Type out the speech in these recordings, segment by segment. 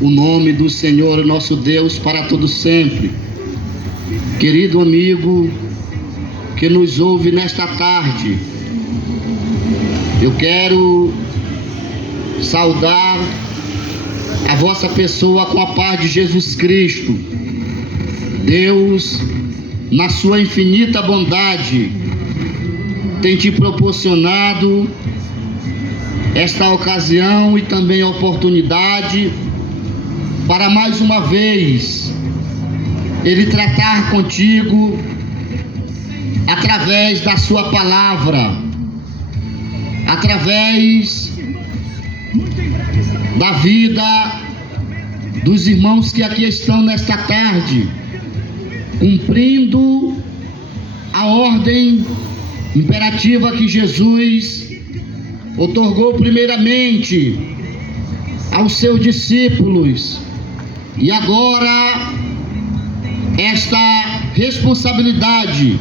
o nome do Senhor nosso Deus para todo sempre. Querido amigo que nos ouve nesta tarde, eu quero saudar a vossa pessoa com a paz de Jesus Cristo. Deus, na sua infinita bondade, tem te proporcionado esta ocasião e também a oportunidade para mais uma vez Ele tratar contigo através da sua palavra, através da vida dos irmãos que aqui estão nesta tarde, cumprindo a ordem imperativa que Jesus outorgou primeiramente aos seus discípulos, e agora esta responsabilidade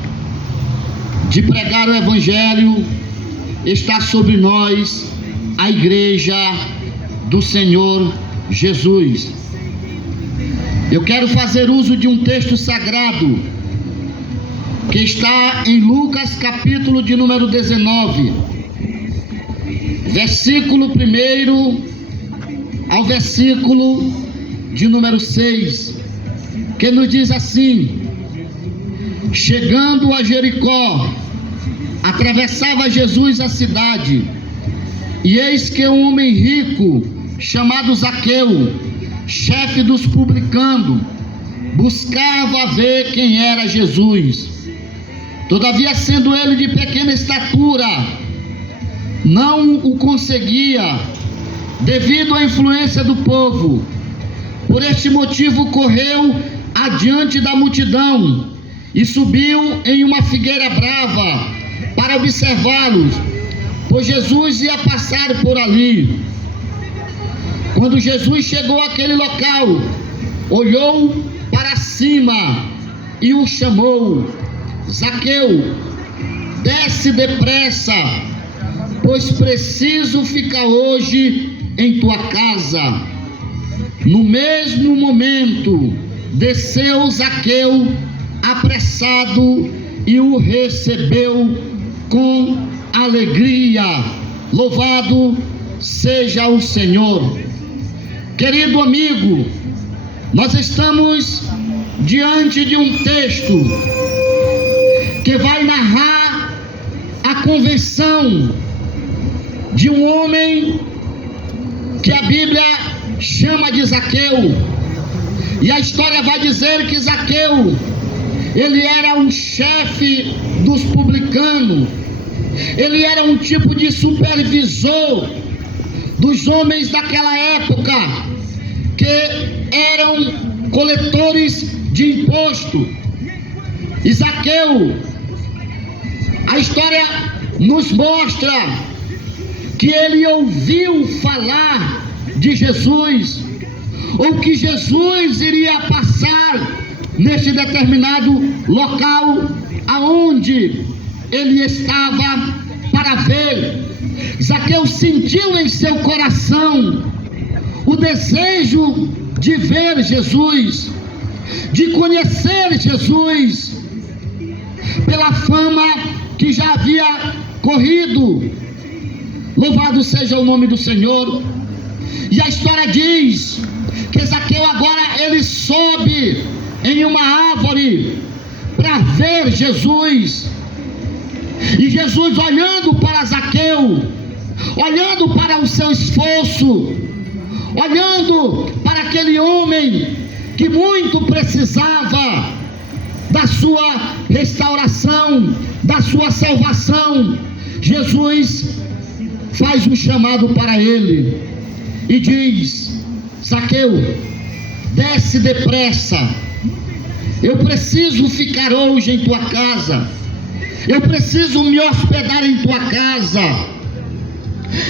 de pregar o Evangelho está sobre nós, a Igreja do Senhor Jesus. Eu quero fazer uso de um texto sagrado que está em Lucas capítulo de número 19, versículo 1 ao versículo de número 6, que nos diz assim: chegando a Jericó, atravessava Jesus a cidade, e eis que um homem rico, chamado Zaqueu, chefe dos publicanos, buscava ver quem era Jesus. Todavia, sendo ele de pequena estatura, não o conseguia, devido à influência do povo. Por este motivo correu adiante da multidão e subiu em uma figueira brava para observá-los, pois Jesus ia passar por ali. Quando Jesus chegou àquele local, olhou para cima e o chamou: Zaqueu, desce depressa, pois preciso ficar hoje em tua casa. No mesmo momento, desceu Zaqueu apressado e o recebeu com alegria. Louvado seja o Senhor. Querido amigo, nós estamos diante de um texto que vai narrar a conversão de um homem que a Bíblia chama de Zaqueu. E a história vai dizer que Zaqueu, ele era um chefe dos publicanos, ele era um tipo de supervisor dos homens daquela época, que eram coletores de imposto. E Zaqueu, a história nos mostra que ele ouviu falar de Jesus, ou que Jesus iria passar neste determinado local aonde ele estava para ver. Zaqueu sentiu em seu coração o desejo de ver Jesus, de conhecer Jesus, pela fama que já havia corrido. Louvado seja o nome do Senhor. E a história diz que Zaqueu agora ele sobe em uma árvore para ver Jesus. E Jesus, olhando para Zaqueu, olhando para o seu esforço, olhando para aquele homem que muito precisava da sua restauração, da sua salvação, Jesus faz um chamado para ele e diz: Zaqueu, desce depressa, eu preciso ficar hoje em tua casa, eu preciso me hospedar em tua casa,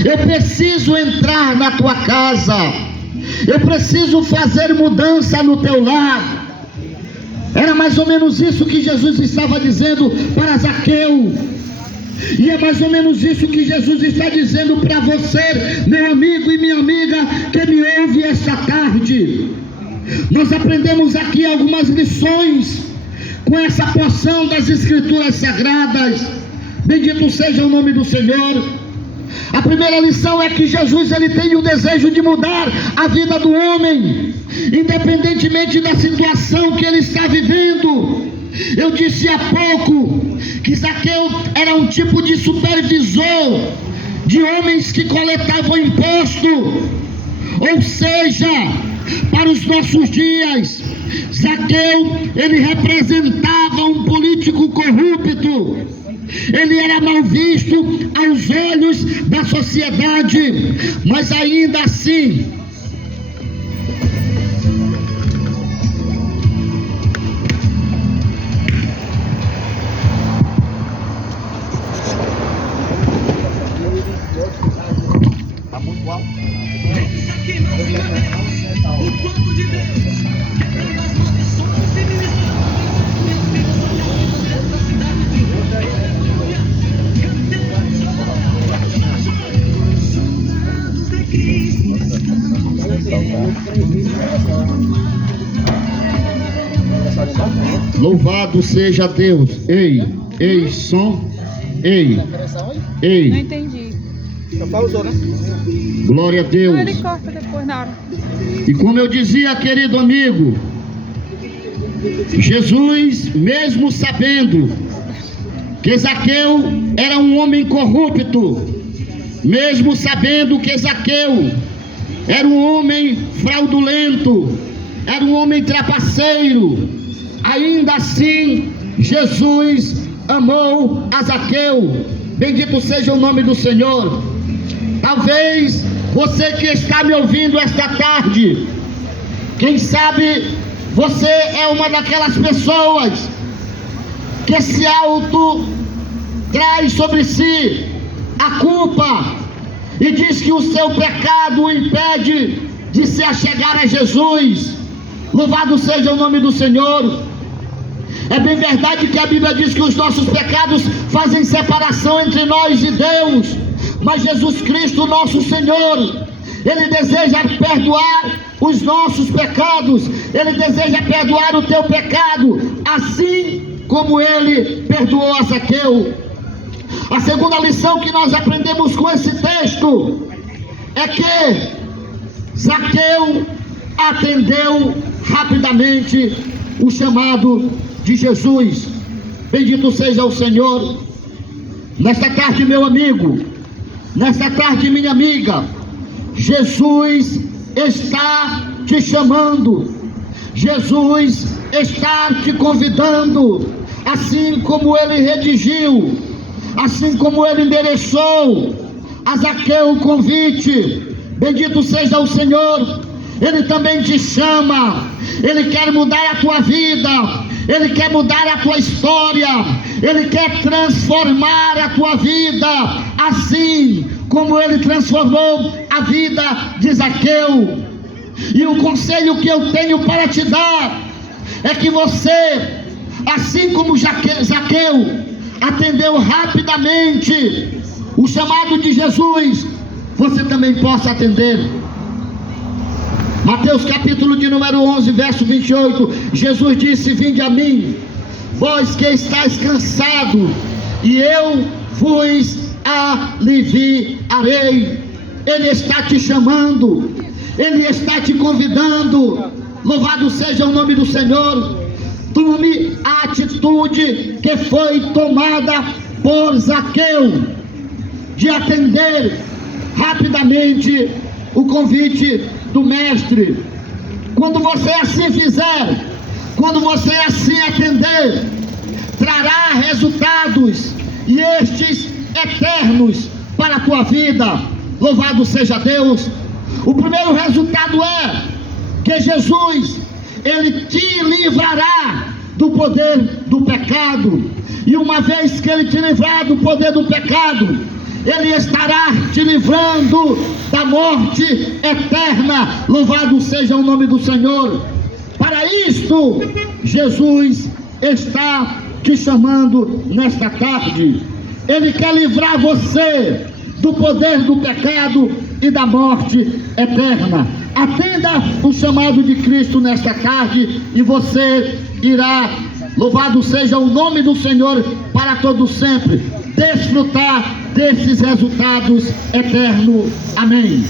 eu preciso entrar na tua casa, eu preciso fazer mudança no teu lar. Era mais ou menos isso que Jesus estava dizendo para Zaqueu. E é mais ou menos isso que Jesus está dizendo para você, meu amigo e minha amiga, que me ouve esta tarde. Nós aprendemos aqui algumas lições com essa porção das Escrituras Sagradas. Bendito seja o nome do Senhor. A primeira lição é que Jesus, ele tem o desejo de mudar a vida do homem, independentemente da situação que ele está vivendo. Eu disse há pouco que Zaqueu era um tipo de supervisor de homens que coletavam imposto. Ou seja, para os nossos dias, Zaqueu, ele representava um político corrupto. Ele era mal visto aos olhos da sociedade, mas ainda assim, Tá muito alto. O povo de Deus quebrando as maldições e ministrando. Meus filhos são loucos dentro da cidade de Deus. Aleluia. Soldados de Cristo estão. louvado seja Deus. Ei, som. Ei. Não entendi. Pausou, né? Glória a Deus. Não, ele corta depois na hora. E como eu dizia, querido amigo, Jesus, mesmo sabendo que Zaqueu era um homem corrupto, mesmo sabendo que Zaqueu era um homem fraudulento, era um homem trapaceiro, ainda assim Jesus amou a Zaqueu. Bendito seja o nome do Senhor. Talvez você que está me ouvindo esta tarde, quem sabe você é uma daquelas pessoas que se traz sobre si a culpa e diz que o seu pecado o impede de se achegar a Jesus. Louvado seja o nome do Senhor. É bem verdade que a Bíblia diz que os nossos pecados fazem separação entre nós e Deus, mas Jesus Cristo, nosso Senhor, Ele deseja perdoar os nossos pecados. Ele deseja perdoar o teu pecado, assim como Ele perdoou a Zaqueu. A segunda lição que nós aprendemos com esse texto é que Zaqueu atendeu rapidamente o chamado de Jesus. Bendito seja o Senhor. Nesta tarde, meu amigo, nesta tarde, minha amiga, Jesus está te chamando, Jesus está te convidando, assim como Ele redigiu, assim como Ele endereçou a Zaqueu o convite. Bendito seja o Senhor. Ele também te chama, Ele quer mudar a tua vida, Ele quer mudar a tua história, Ele quer transformar a tua vida, assim como Ele transformou a vida de Zaqueu. E o conselho que eu tenho para te dar é que você, assim como Zaqueu atendeu rapidamente o chamado de Jesus, você também possa atender. Mateus capítulo de número 11, verso 28, Jesus disse: vinde a mim, vós que estáis cansados, e eu vos aliviarei. Ele está te chamando, Ele está te convidando. Louvado seja o nome do Senhor. Tome a atitude que foi tomada por Zaqueu, de atender rapidamente o convite do mestre. Quando você assim fizer, quando você assim atender, trará resultados, e estes eternos, para a tua vida. Louvado seja Deus. O primeiro resultado é que Jesus, Ele te livrará do poder do pecado, e uma vez que Ele te livrar do poder do pecado, Ele estará te livrando da morte eterna. Louvado seja o nome do Senhor. Para isto, Jesus está te chamando nesta tarde. Ele quer livrar você do poder do pecado e da morte eterna. Atenda o chamado de Cristo nesta tarde e você irá, louvado seja o nome do Senhor para todo sempre, desfrutar desses resultados eternos. Amém.